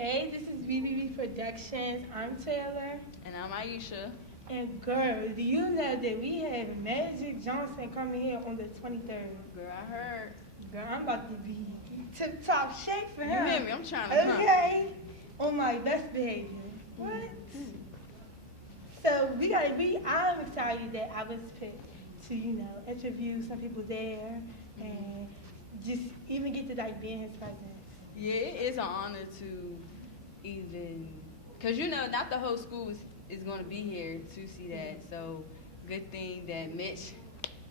Hey, this is BBB Productions. I'm Taylor. And I'm Aisha. And girl, do you know that we have Magic Johnson coming here on the 23rd? Girl, I heard. Girl, I'm about to be tip-top shape for him. You hear me? I'm trying to Okay. On my best behavior. What? So I'm excited that I was picked to, interview some people there and just even get to be in his presence. Yeah, it is an honor to even, because not the whole school is going to be here to see that. So good thing that Mitch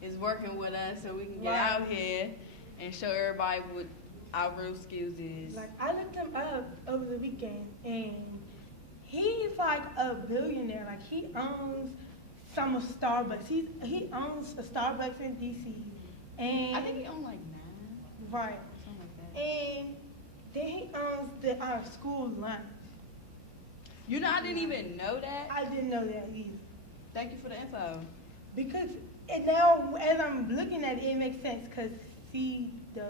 is working with us so we can get out here and show everybody what our real skills is. Like, I looked him up over the weekend, and he's like a billionaire. Like, he owns some of Starbucks. He owns a Starbucks in DC, and I think he owns like 9. Right. Something like that. And then he owns our school lunch. I didn't even know that. I didn't know that either. Thank you for the info. Because now, as I'm looking at it, it makes sense. Because see the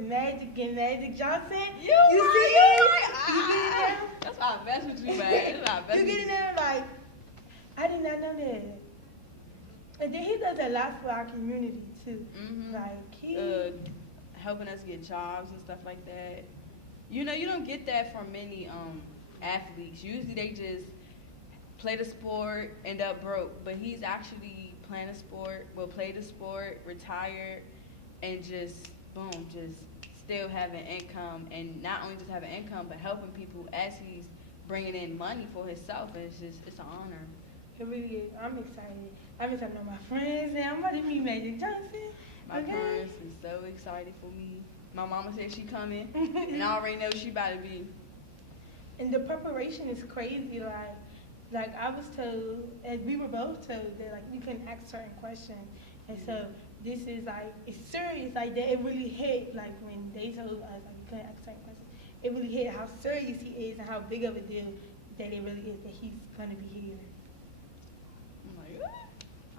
Magic. Because Magic Johnson. You see it? You get in there? That's why I mess with you, man. You get in there like, I did not know that. And then he does a lot for our community too. Mm-hmm. Like he helping us get jobs and stuff like that. You don't get that from many athletes. Usually they just play the sport, end up broke. But he's actually played the sport, retired, and just still having income. And not only just having income, but helping people as he's bringing in money for himself. And it's an honor. It really is. I'm excited. I'm excited to know my friends, and I'm about to meet Magic Johnson. My parents are so excited for me. My mama said she coming, and I already know she about to be. And the preparation is crazy. Like I was told, and we were both told that we couldn't ask certain questions, and so this is it's serious. Like that, it really hit. Like when they told us we couldn't ask certain questions, it really hit how serious he is and how big of a deal that it really is that he's gonna be here. I'm like,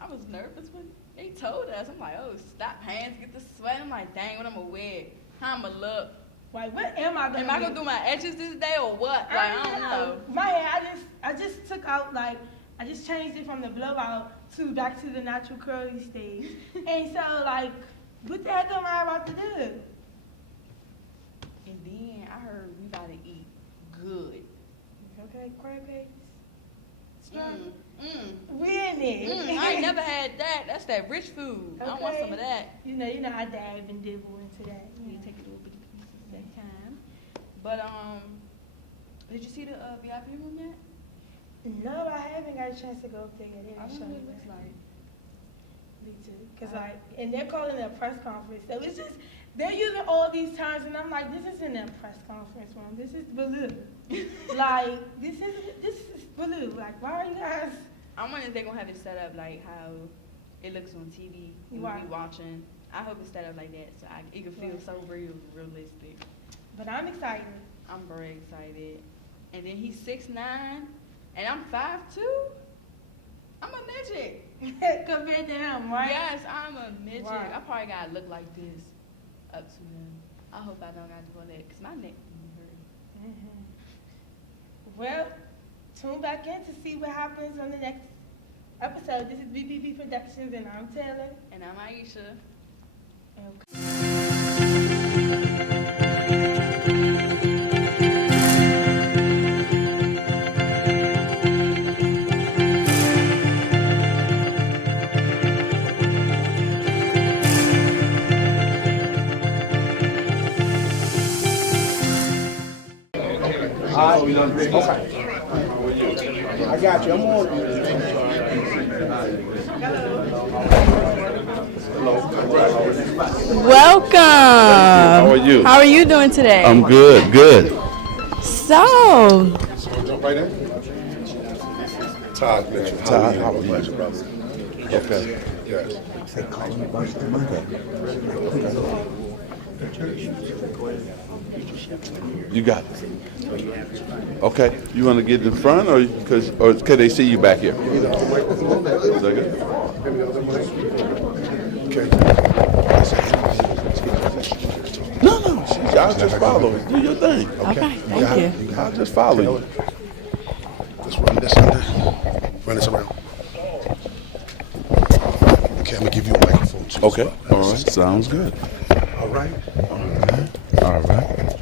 I was nervous when they told us. I'm like, oh, stop, hands, get the sweat. I'm like, dang, what I'm gonna wear? How I'm gonna look? Like, what am I gonna do? Am I gonna do my edges this day or what? I don't know. My hair, I just took out, I just changed it from the blowout back to the natural curly stage. And so, what the heck am I about to do? And then I heard we about to eat good. Okay, crab cakes. We in it. I ain't never had that. That's that rich food. Okay. I want some of that. You know, I dab and dibble into that. You take a little bit of pieces that time. But did you see the VIP room yet? No, I haven't got a chance to go up there yet. I don't know what it looks like. Me too. Because and they're calling it a press conference. So it's just, they're using all these terms, and I'm like, this isn't a press conference room. This is blue. This is blue. Why are you guys? I wonder if they're going to have it set up like how it looks on TV when we be watching. I hope it's set up like that so it can feel so realistic. But I'm excited. I'm very excited. And then he's 6'9", and I'm 5'2". I'm a midget. Compared to him, right? Yes, I'm a midget. Right. I probably got to look like this up to him. I hope I don't have to go that because my neck hurt. Mm-hmm. Well, tune back in to see what happens on the next episode. This is BBB Productions, and I'm Taylor. And I'm Aisha. I got you. I'm on. Welcome. How are you? How are you doing today? I'm good, good. So. Jump right in. Todd Mitchell. Todd, how are you? Pleasure, brother. Okay. Yes. You got it. Okay. You want to get in front, or can they see you back here? Is that good? Okay. No. I'll just follow. Do your thing. Okay, thank you. I'll just follow you. Just run this under. Run this around. Okay, I'm gonna give you a microphone too. Okay. All right. Sounds good. All right. All right.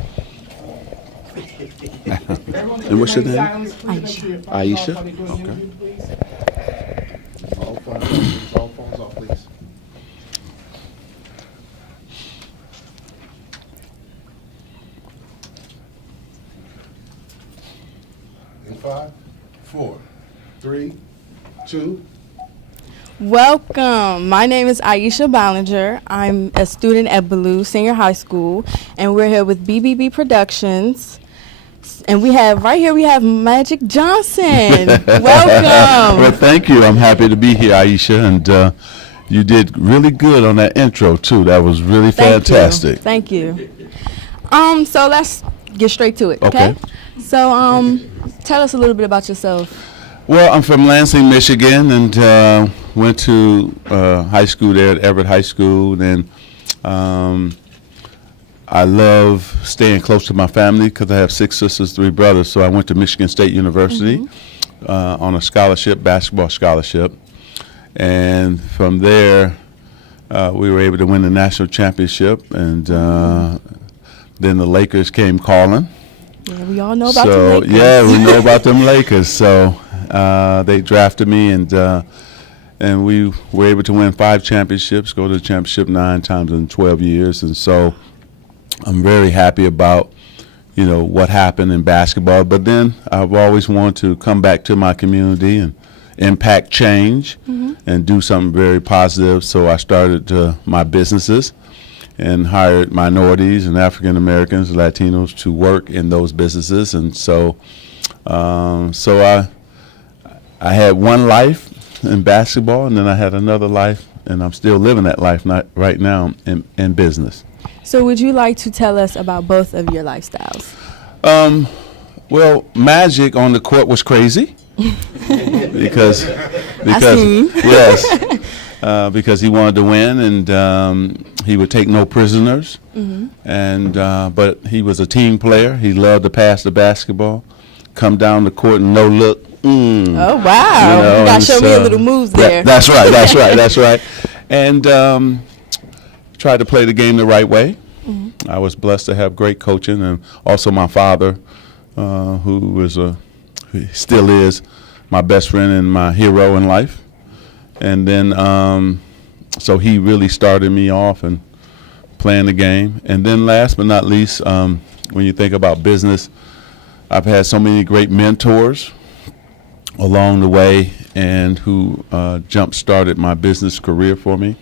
And what's your name? Aisha. Aisha. Okay. All phones off, please. In 5, 4, 3, 2. Welcome. My name is Aisha Ballinger. I'm a student at Ballou Senior High School, and we're here with BBB Productions. And we have Magic Johnson. Welcome. Well, thank you. I'm happy to be here, Aisha, and you did really good on that intro too. That was really fantastic. Thank you. So let's get straight to it. Okay. So tell us a little bit about yourself. Well, I'm from Lansing, Michigan, and went to high school there at Ervin High School. Then I love staying close to my family because I have 6 sisters, 3 brothers. So I went to Michigan State University on a scholarship, basketball scholarship. And from there, we were able to win the national championship. And then the Lakers came calling. Yeah, we all know about the Lakers. Yeah, we know about them Lakers. So they drafted me, and we were able to win 5 championships, go to the championship 9 times in 12 years. And so I'm very happy about, what happened in basketball. But then I've always wanted to come back to my community and impact change and do something very positive. So I started my businesses and hired minorities and African Americans, Latinos to work in those businesses. And so I had one life in basketball, and then I had another life, and I'm still living that life right now in business. So would you like to tell us about both of your lifestyles? Well, Magic on the court was crazy because yes, because he wanted to win, and he would take no prisoners. And but he was a team player. He loved to pass the basketball, come down the court and no look. Oh wow! You got to show me a little moves there. That's right. And tried to play the game the right way. I was blessed to have great coaching, and also my father, who still is my best friend and my hero in life. And then, so he really started me off and playing the game. And then last but not least, when you think about business, I've had so many great mentors along the way, and who jump-started my business career for me.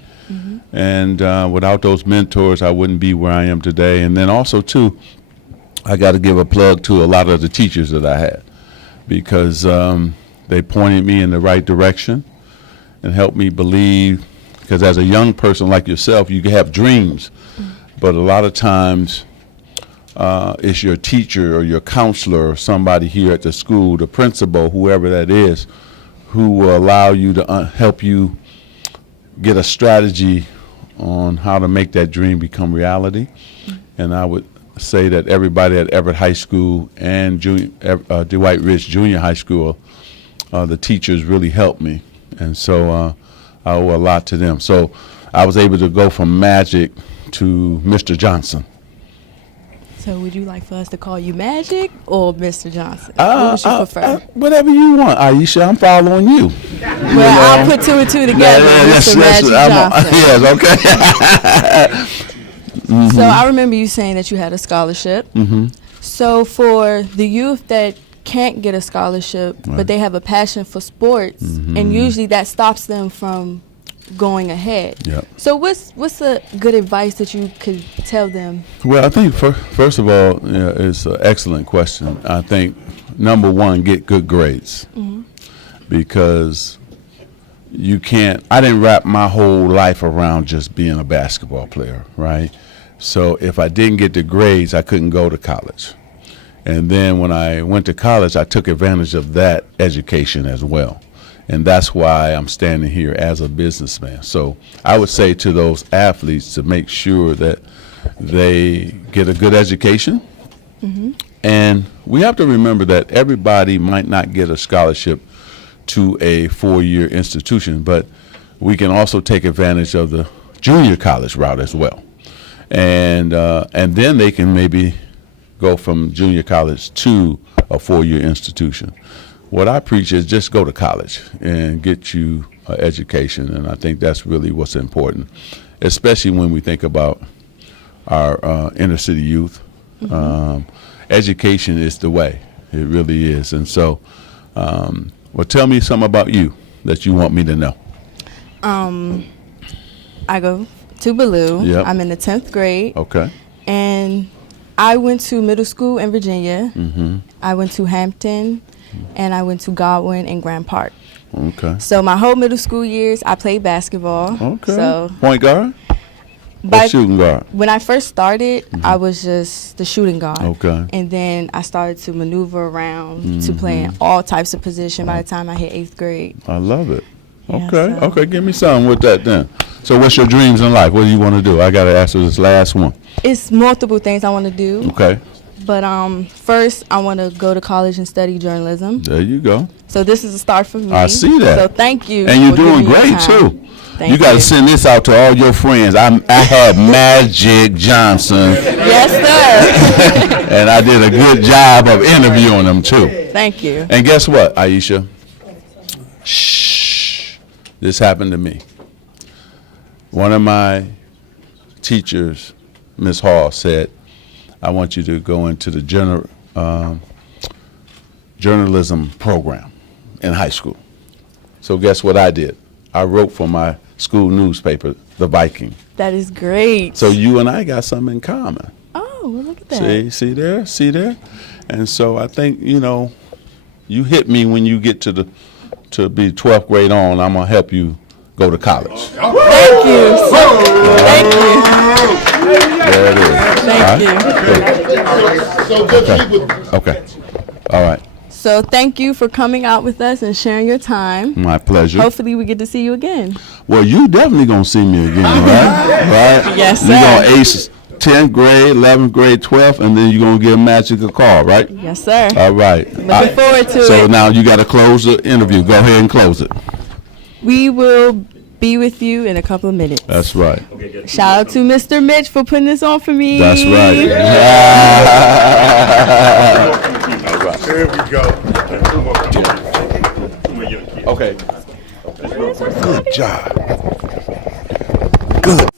And without those mentors, I wouldn't be where I am today. And then also, too, I got to give a plug to a lot of the teachers that I had, because they pointed me in the right direction and helped me believe, because as a young person like yourself, you can have dreams, but a lot of times it's your teacher or your counselor or somebody here at the school, the principal, whoever that is, who will allow you to help you get a strategy on how to make that dream become reality. And I would say that everybody at Everett High School and Dwight Rich Junior High School, the teachers really helped me. And so I owe a lot to them. So I was able to go from Magic to Mr. Johnson. So would you like for us to call you Magic or Mr. Johnson? What would you prefer? Whatever you want, Aisha. I'm following you. Well, I'll put 2 and 2 together, Mr. Magic Johnson. Yes, okay. So I remember you saying that you had a scholarship. So for the youth that can't get a scholarship, but they have a passion for sports, and usually that stops them from going ahead. Yep. So what's a good advice that you could tell them? Well, I think first of all, it's an excellent question. I think number one, get good grades, because you can't. I didn't wrap my whole life around just being a basketball player, right? So if I didn't get the grades, I couldn't go to college. And then when I went to college, I took advantage of that education as well. And that's why I'm standing here as a businessman. So I would say to those athletes to make sure that they get a good education. And we have to remember that everybody might not get a scholarship to a 4-year institution, but we can also take advantage of the junior college route as well. And then they can maybe go from junior college to a 4-year institution. What I preach is just go to college and get you an education, and I think that's really what's important, especially when we think about our inner city youth. Education is the way. It really is. And so, well, tell me something about you that you want me to know. I go to Ballou. Yep. I'm in the 10th grade. Okay. And I went to middle school in Virginia. I went to Hampton, and I went to Godwin and Grand Park. Okay. So my whole middle school years, I played basketball. Okay. So Point guard or but shooting guard? when I first started, I was just the shooting guard. Okay. And then I started to maneuver around to playing all types of position by the time I hit 8th grade. I love it. Yeah, Okay. so- Okay. Give me something with that then. So what's your dreams in life? What do you want to do? I got to answer this last one. It's multiple things I want to do. Okay. But first, I want to go to college and study journalism. There you go. So this is a start for me. I see that. So thank you. And you're for giving doing me your great time. too. Thank You got to send this out to all your friends. I had Magic Johnson, Yes, sir. and I did a good job of interviewing him too. Thank you. And guess what, Aisha? Shh. This happened to me. One of my teachers, Ms. Hall, said, I want you to go into the journalism program in high school. So guess what I did? I wrote for my school newspaper, The Viking. That is great. So you and I got something in common. Oh, well, look at that. See there? And so I think, you hit me when you get to be 12th grade on. I'm going to help you go to college. Thank you. Thank you. There it is. Thank you. Okay. All right. So thank you for coming out with us and sharing your time. My pleasure. Hopefully we get to see you again. Well, you definitely going to see me again, right? Right? Yes, sir. You're going to ace 10th grade, 11th grade, 12th, and then you're going to give Magic a call, right? Yes, sir. All right. Looking forward to So it. now you got to close the interview. Go ahead and close it. We will be with you in a couple of minutes. That's right. Shout out to Mr. Mitch for putting this on for me. That's right. There we go. Okay. Good job. Good.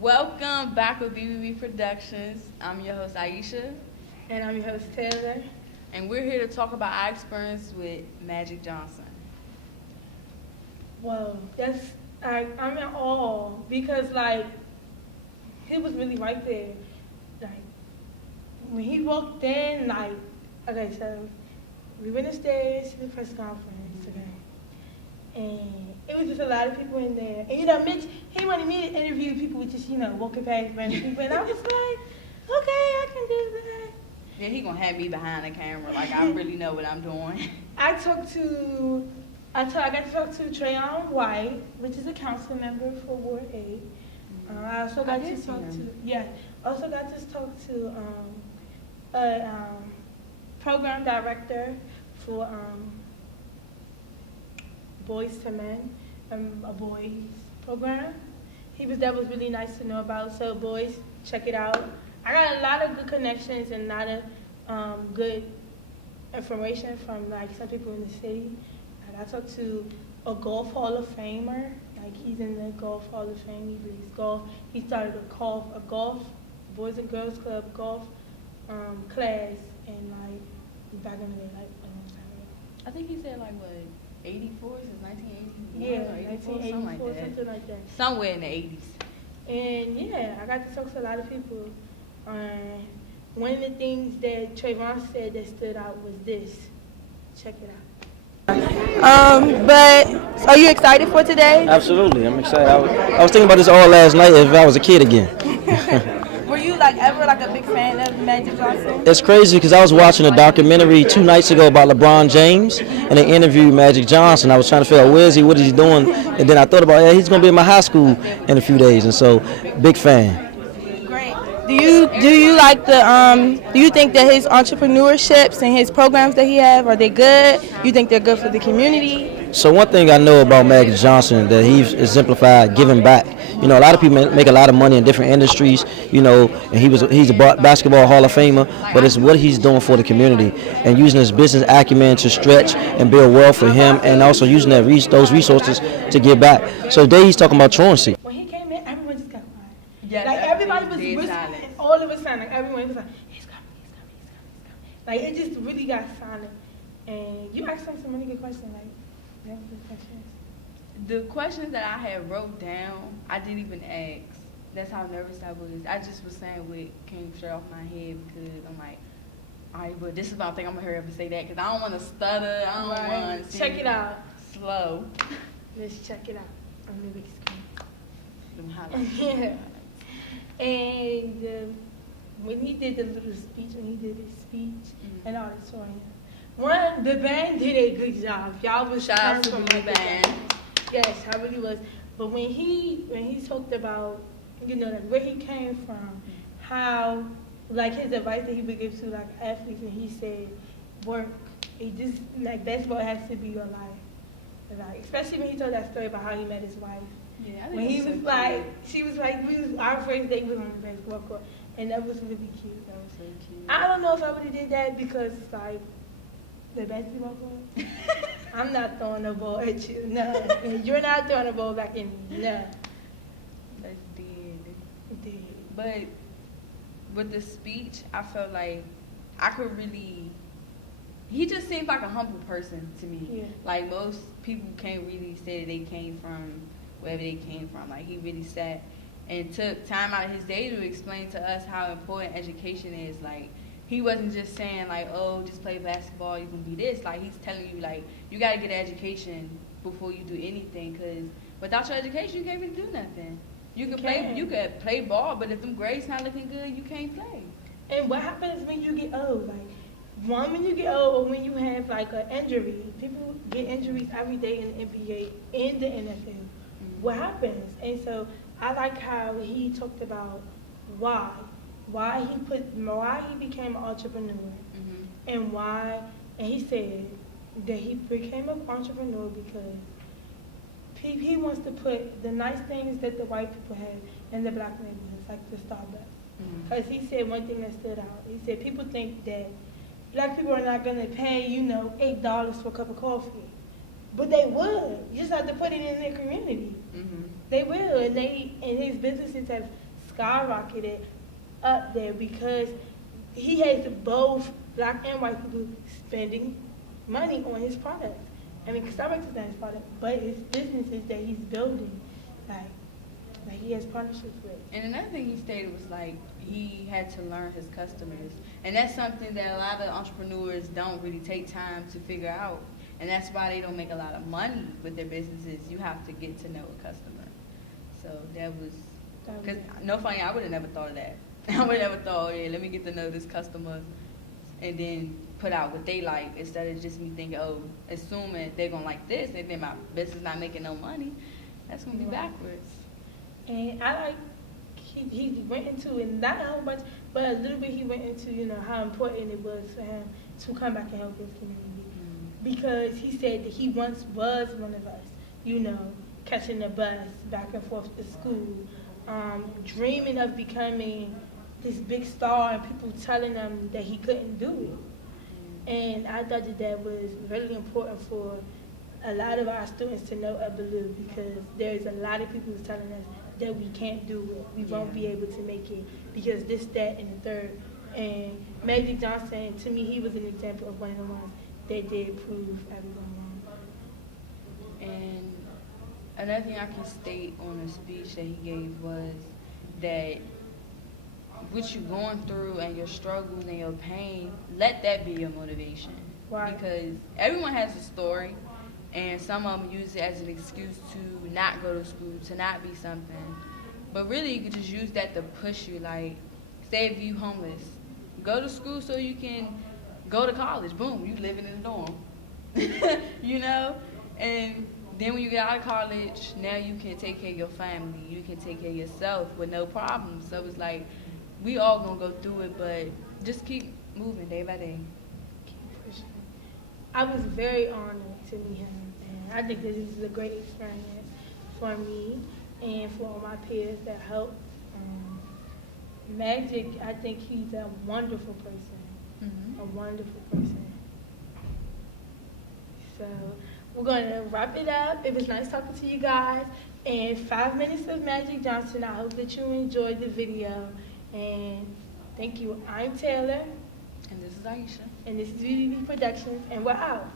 Welcome back with BBB Productions. I'm your host Aisha, And I'm your host, Taylor. and we're here to talk about our experience with Magic Johnson. Well, I'm in awe because, like, he was really right there. Like, when he walked in, like, okay, so we went upstairs to the press conference, okay, and it was just a lot of people in there. And, Mitch, he wanted me to interview people with just, walking past random people, and I was like, okay, I can do that. Yeah, he gonna have me behind the camera, like I really know what I'm doing. I got to talk to Trayon White, which is a council member for Ward 8. I also got to talk to a program director for Boys to Men, a boys program. That was really nice to know about. So boys, check it out. I got a lot of good connections and a lot of good information from like some people in the city. Like, I talked to a golf Hall of Famer. Like, he's in the Golf Hall of Fame. He plays golf. He started a golf Boys and Girls Club golf class, and like back in the day, like a long time ago. I think he said like what, 84 since 1980? Yeah, or 84, something like 1984, that. something like that. Somewhere in the 80s. And yeah, I got to talk to a lot of people. One of the things that Trayvon said that stood out was this. Check it out. But are you excited for today? Absolutely, I'm excited. I was thinking about this all last night if I was a kid again. Were you ever a big fan of Magic Johnson? It's crazy because I was watching a documentary 2 nights ago about LeBron James, and they interviewed Magic Johnson. I was trying to figure out where is he, what is he doing, and then I thought about, yeah, he's going to be in my high school in a few days, and so big fan. Great. Do you like do you think that his entrepreneurships and his programs that he have, are they good? You think they're good for the community? So one thing I know about Magic Johnson that he's exemplified giving back. You know, a lot of people make a lot of money in different industries. You know, and he's a basketball Hall of Famer, but it's what he's doing for the community and using his business acumen to stretch and build wealth for him, and also using those resources to give back. So today he's talking about truancy. When he came in, everyone just got quiet. Yes, Everybody was dead whispering, silent. and all of a sudden, everyone was like, he's coming, he's coming, he's coming, he's coming. It just really got silent. And you asked him some really good questions, that was good questions. The questions that I had wrote down, I didn't even ask. That's how nervous I was. I just was saying what came straight off my head because I'm like, all right, but this is about I think I'm gonna hurry up and say that because I don't want to stutter. I don't want to check it out. Slow. Let's check it out on the big screen. Them highlights. Yeah. And when he did the little speech, and auditorium, the band did a good job. Y'all was Shout out to from the band. Yes, I really was. But when he talked about, where he came from, how, his advice that he would give to, athletes, and he said, work. It just, basketball has to be your life. Especially when he told that story about how he met his wife. Yeah, I When think he was she was our first date was on the basketball court, and that was really cute. that was so cute. I don't know if I would have did that because, the basketball court, I'm not throwing the ball at you, no. And you're not throwing the ball back at me, no. That's dead. Dude. But with the speech, I felt like I could really. He just seemed like a humble person to me. Yeah. Like most people can't really say that they came from wherever they came from. He really sat and took time out of his day to explain to us how important education is. He wasn't just saying oh, just play basketball, you can be this. He's telling you you got to get an education before you do anything. Because without your education, you can't really do nothing. You can play ball, but if them grades not looking good, you can't play. And what happens when you get old? When you get old, or when you have an injury, people get injuries every day in the NBA, in the NFL. Mm-hmm. What happens? And so I like how he talked about why he became an entrepreneur, mm-hmm. and he said that he became an entrepreneur because he wants to put the nice things that the white people have in the black neighborhoods, like the Starbucks. Because he said one thing that stood out. He said people think that black people are not going to pay, $8 for a cup of coffee. But they would. You just have to put it in their community. Mm-hmm. They will. And his businesses have skyrocketed up there because he has both black and white people spending money on his products. Starbucks is not his product, but his businesses that he's building, he has partnerships with. And another thing he stated was he had to learn his customers. And that's something that a lot of entrepreneurs don't really take time to figure out. And that's why they don't make a lot of money with their businesses. You have to get to know a customer. So that was, because no funny, I would have never thought of that. I would have never thought, yeah, let me get to know this customer and then put out what they like instead of just me thinking, oh, assuming they're going to like this and then my business not making no money. That's going to be backwards. And I he went into it, not a whole bunch, but a little bit he went into, how important it was for him to come back and help his community. Mm-hmm. Because he said that he once was one of us, catching the bus back and forth to school, dreaming of becoming this big star and people telling him that he couldn't do it. And I thought that was really important for a lot of our students to know at Ballou because there's a lot of people who's telling us that we can't do it. We won't be able to make it because this, that, and the third. And Magic Johnson, to me, he was an example of one of the ones that did prove everyone wrong. And another thing I can state on the speech that he gave was that what you're going through and your struggles and your pain, let that be your motivation. Right. because everyone has a story, and some of them use it as an excuse to not go to school, to not be something. But really, you could just use that to push you. Like, say if you homeless, go to school so you can go to college. Boom, you living in a dorm. You know? And then when you get out of college, now you can take care of your family. You can take care of yourself with no problems. So it's like, we all gonna go through it, but just keep moving day by day. Keep pushing. I was very honored to meet him, and I think this is a great experience for me and for all my peers that helped. Magic, I think he's a wonderful person, a wonderful person. So we're going to wrap it up. It was nice talking to you guys. And 5 minutes of Magic Johnson. I hope that you enjoyed the video. And thank you. I'm Taylor. And this is Aisha. And this is BBB Productions. And we're out.